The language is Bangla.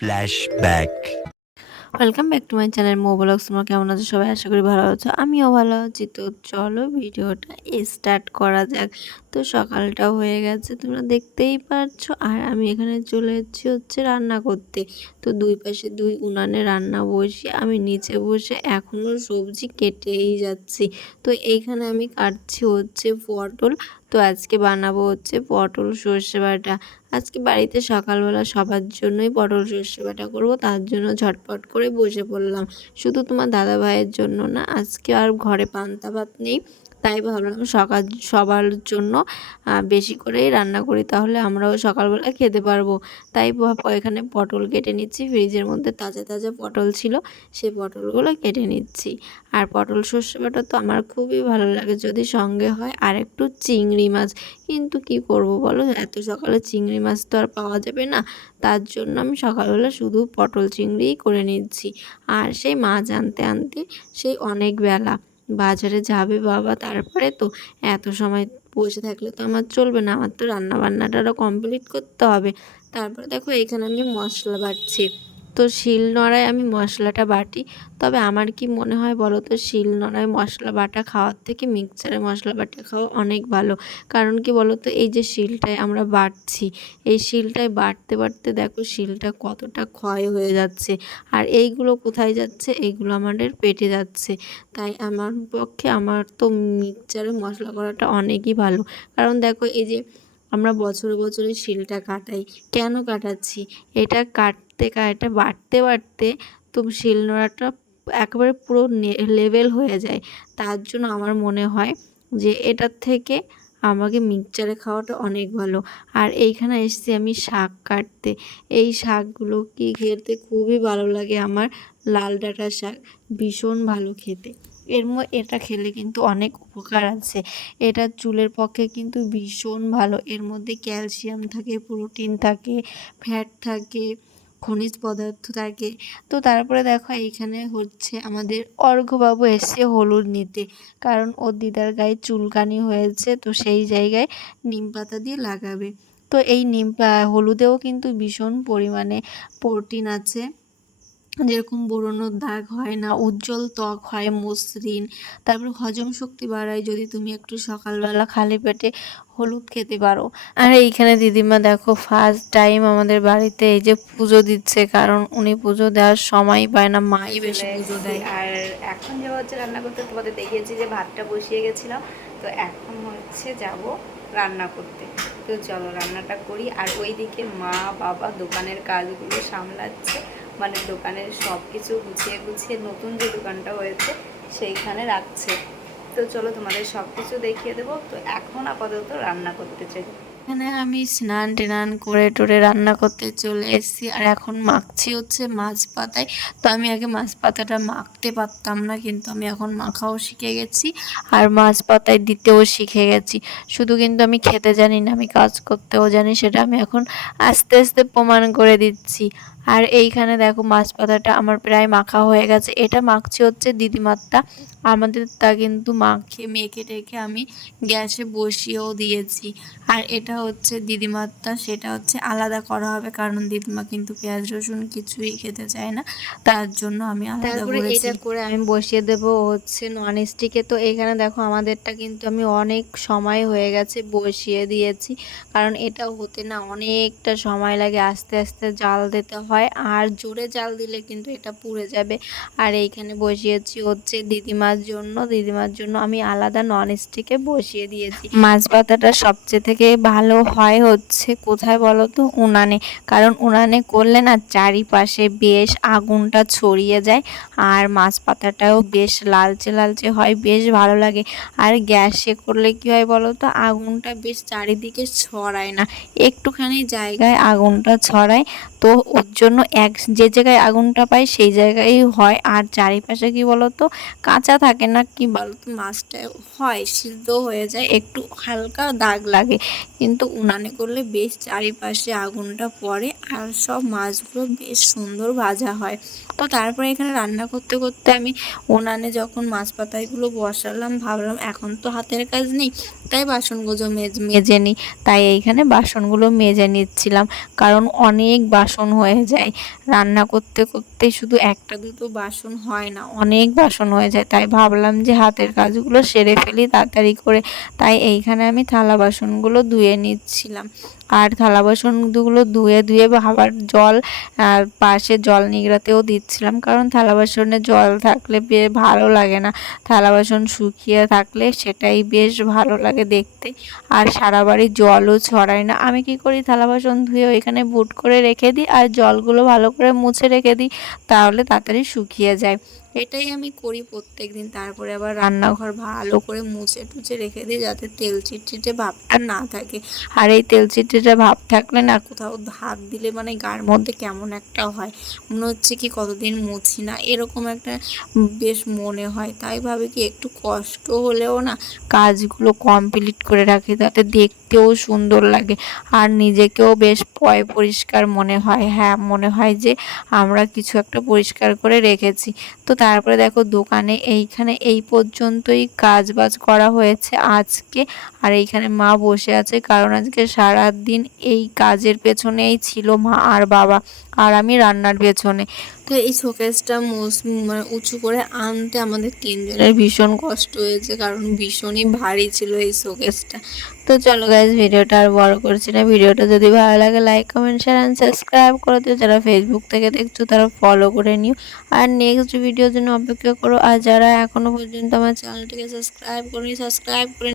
Flashback. Welcome back to my channel mo vlogs. তোমরা কেমন আছো সবাই? আশা করি ভালো আছো, আমিও ভালো আছি। তো চলো ভিডিওটা স্টার্ট করা যাক। তো সকালটা হয়ে গেছে, তোমরা দেখতেই পাচ্ছো। আর আমি এখানে চলে এসেছি হচ্ছে রান্না করতে। তো দুই পাশে দুই উনানে রান্না বসিয়ে আমি নিচে বসে এখনও সবজি কেটেই যাচ্ছি। তো এইখানে আমি কাটছি হচ্ছে পটল। তো আজকে বানাবো হচ্ছে পটল সর্ষে বাটা। আজকে বাড়িতে সকালবেলা সবার জন্যই পটল সর্ষে বাটা করবো, তার জন্য ঝটপট করে বসে পড়লাম। শুধু তোমার দাদা ভাইয়ের জন্য না, আজকে আর ঘরে পান্তা ভাত নেই, তাই ভাবলাম সবার জন্য বেশি করেই রান্না করি, তাহলে আমরাও সকালবেলা খেতে পারবো। তাই এখানে পটল কেটে নিচ্ছি, ফ্রিজের মধ্যে তাজা তাজা পটল ছিল, সেই পটলগুলো কেটে নিচ্ছি। আর পটল সর্ষে বাটা তো আমার খুবই ভালো লাগে, যদি সঙ্গে হয় আর একটু চিংড়ি মাছ। কিন্তু কি করব বলো, এত সকালে চিংড়ি মাছ তো আর পাওয়া যাবে না, তার জন্য আমি সকালবেলা শুধু পটল চিংড়িই করে নিচ্ছি। আর সেই মাছ আনতে আনতে সেই অনেক বেলা, বাজারে যাবে বাবা, তারপরে তো এত সময় বসে থাকলে তো আমার চলবে না, আমার তো রান্না বান্নাটারও কমপ্লিট করতে হবে। তারপরে দেখো এখানে আমি মশলা বাটছি। তো শিল নোড়ায় আমি মশলাটা বাটি। তবে আমার কি মনে হয় বলো তো, শিল নোড়ায় মশলা বাটা খাওয়ার থেকে মিক্সচারে মশলা বাটা খাওয়া অনেক ভালো। কারণ কি বলো তো, এই যে শিলটায় আমরা বাটছি, এই শিলটায় বাটতে বাটতে দেখো শিলটা কতটা ক্ষয় হয়ে যাচ্ছে। আর এইগুলো কোথায় যাচ্ছে? এইগুলো আমাদের পেটে যাচ্ছে। তাই আমার পক্ষে, আমার তো মিক্সচারে মশলা করাটা অনেকই ভালো। কারণ দেখো এই যে আমরা বছরে বছরে শিলটা কাটাই, কেন কাটাচ্ছি? এটা এটা বাটতে বাটতে তো শিলনোড়াটা একেবারে পুরো লেভেল হয়ে যায়। তার জন্য আমার মনে হয় যে এটার থেকে আমাকে মিক্সচারে খাওয়াটা অনেক ভালো। আর এইখানে এসেছি আমি শাক কাটতে। এই শাকগুলো কি খেতে খুবই ভালো লাগে আমার, লাল ডাঁটা শাক ভীষণ ভালো খেতে। এটা খেলে কিন্তু অনেক উপকার আছে। এটা চুলের পক্ষে কিন্তু ভীষণ ভালো। এর মধ্যে ক্যালসিয়াম থাকে, প্রোটিন থাকে, ফ্যাট থাকে, খনিজ পদার্থ থাকে। তো তারপরে দেখো এইখানে হচ্ছে আমাদের অর্ঘ্যবাবু এসছে হলুদ নিতে, কারণ ওর দিদার গায়ে চুলকানি হয়েছে, তো সেই জায়গায় নিম পাতা দিয়ে লাগাবে। তো এই হলুদেও কিন্তু ভীষণ পরিমাণে প্রোটিন আছে, যেরকম ব্রণর দাগ হয় না, উজ্জ্বল ত্বক হয়, মসৃণ। তারপর হজম শক্তি বাড়ায় যদি তুমি একটু সকালবেলা খালি পেটে হলুদ খেতে পারো। আর এইখানে দিদিমা দেখো ফার্স্ট টাইম আমাদের বাড়িতে এই যে পুজো দিচ্ছে, কারণ উনি পুজো দেওয়ার সময় পায় না, মাই বেশি পুজো দেয়। আর এখন যাওয়া হচ্ছে রান্না করতে, তোমাদের দেখিয়েছি যে ভাতটা বসিয়ে গেছিলাম, তো এখন হচ্ছে যাব রান্না করতে। তো চলো রান্নাটা করি। আর ওইদিকে মা বাবা দোকানের কাজগুলো সামলাচ্ছে, মানে দোকানের সব কিছু গুছিয়ে গুছিয়ে নতুন যে দোকানটা হয়েছে সেইখানে রাখছে। তো চলো তোমাদের সব কিছু দেখিয়ে দেবো। তো এখন আপাতত রান্না করতে চাই। এখানে আমি স্নান টেনান করে টোরে রান্না করতে চলে এসেছি। আর এখন মাখছি হচ্ছে মাছ পাতায়। তো আমি আগে মাছ পাতাটা মাখতে পারতাম না, কিন্তু আমি এখন মাখাও শিখে গেছি, আর মাছ পাতায় দিতেও শিখে গেছি। শুধু কিন্তু আমি খেতে জানি না, আমি কাজ করতেও জানি, সেটা আমি এখন আস্তে আস্তে প্রমাণ করে দিচ্ছি। আর এইখানে দেখো মাছ পাতাটা আমার প্রায় মাখা হয়ে গেছে। এটা মাখছি হচ্ছে দিদিমারটা, আমাদের তা কিন্তু মেখে টেখে আমি গ্যাসে বসিয়েও দিয়েছি। আর এটা হচ্ছে দিদিমারটা, সেটা হচ্ছে আলাদা করা হবে, কারণ দিদিমা কিন্তু পেঁয়াজ রসুন কিছুই খেতে চায় না, তার জন্য আমি আলাদা তারপরে করেছি। এটা করে আমি বসিয়ে দেবো হচ্ছে নন স্টিকে। তো এখানে দেখো আমাদেরটা কিন্তু আমি অনেক সময় হয়ে গেছে বসিয়ে দিয়েছি, কারণ এটা হতে না অনেকটা সময় লাগে, আস্তে আস্তে জাল দিতে হয়, আর জোরে জাল দিলে কিন্তু এটা পুড়ে যাবে। আর এইখানে বসিয়েছি হচ্ছে দিদিমার জন্য আমি আলাদা নন স্টিকে বসিয়ে দিয়েছি। মাছ পাতাটা সবচেয়ে থেকে ভালো হয় হচ্ছে কোথায় বলো তো, উনানে। কারণ উনানে করলে না চারিপাশে বেশ আগুনটা ছড়িয়ে যায়, আর মাছ পাতাটাও বেশ লালচে লালচে হয়, বেশ ভালো লাগে। আর গ্যাসে করলে কি হয় বলো তো, আগুনটা বেশ চারিদিকে ছড়ায় না, একটুখানি জায়গায় আগুনটা ছড়ায়। তো ওর জন্য যে জায়গায় আগুনটা পায় সেই জায়গায় হয়, আর চারিপাশে কি বলো তো কাঁচা থাকে না, কি বলো তো মাছটা হয় সিদ্ধ হয়ে যায়, একটু হালকা দাগ লাগে। কিন্তু উনানে করলে বেশ চারিপাশে আগুনটা পড়ে, আর সব মাছগুলো বেশ সুন্দর ভাজা হয়। তো তারপরে এখানে রান্না করতে করতে আমি উনানে যখন মাছ পাতাগুলো বসালাম, ভাবলাম এখন তো হাতের কাজ নেই, তাই বাসনগুলো মেজে নিই। তাই এইখানে বাসনগুলো মেজে নিচ্ছিলাম, কারণ অনেক বাসন হয়ে যায়। রান্না করতে করতে শুধু একটা দুটো বাসন হয় না, অনেক বাসন হয়ে যায়। তাই ভাবলাম যে হাতের কাজগুলো সেরে ফেলি তাড়াতাড়ি করে। তাই এইখানে আমি থালা বাসনগুলো ধুয়ে নিচ্ছিলাম। আর থালা বাসনগুলো ধুয়ে ধুয়ে আবার জল পাশে জল নিগড়াতেও দিচ্ছিলাম, কারণ থালা বাসনে জল থাকলে ভালো লাগে না। থালা বাসন শুকিয়ে থাকলে সেটাই বেশ ভালো লাগে দেখতে। আর সারা বাড়ি জলও ছড়ায় না। আমি কি করি, থালা বাসন ধুয়ে ওইখানে বুট করে রেখে দিই আর জলগুলো ভালো করে মুছে রেখে দিই, তাহলে তাড়াতাড়ি শুকিয়ে যায়। এটাই আমি করি প্রত্যেকদিন। তারপরে আবার রান্নাঘর ভালো করে মুছে টুছে রেখে দিই, যাতে তেল চিটচিটে ভাবটা না থাকে। আর এই তেল চিটচিটে ভাব থাকলে না, কোথাও হাত দিলে মানে গায়ের মধ্যে কেমন একটা হয়, মনে হচ্ছে কি কতদিন মুছি না, এরকম একটা বেশ মনে হয়। তাই ভাবি কি একটু কষ্ট হলেও না কাজগুলো কমপ্লিট করে রাখি, তাতে দেখতেও সুন্দর লাগে আর নিজেকেও বেশ পরিষ্কার মনে হয়। হ্যাঁ, মনে হয় যে আমরা কিছু একটা পরিষ্কার করে রেখেছি। তো তারপরে দেখো দোকানে এইখানে এই পর্যন্তই কাজবাজ করা হয়েছে আজকে। আর এইখানে মা বসে আছে, কারণ আজকে সারাদিন এই কাজের পেছনেই ছিল মা আর বাবা, আর আমি রান্নার পেছনে। তো এই শোকেসটা মানে উঁচু করে আনতে আমাদের তিনজনের ভীষণ কষ্ট হয়েছে, কারণ ভীষণই ভারী ছিল এই শোকেসটা। তো চলো গাইজ, ভিডিওটা আর বড় করছি না। ভিডিওটা যদি ভালো লাগে like comment share and subscribe করে দিও। যারা ফেসবুক থেকে দেখছো তারা ফলো করে নিও, আর নেক্সট ভিডিওর জন্য অপেক্ষা করো। আর যারা এখনো পর্যন্ত আমার চ্যানেলটিকে সাবস্ক্রাইব করেনি, সাবস্ক্রাইব করে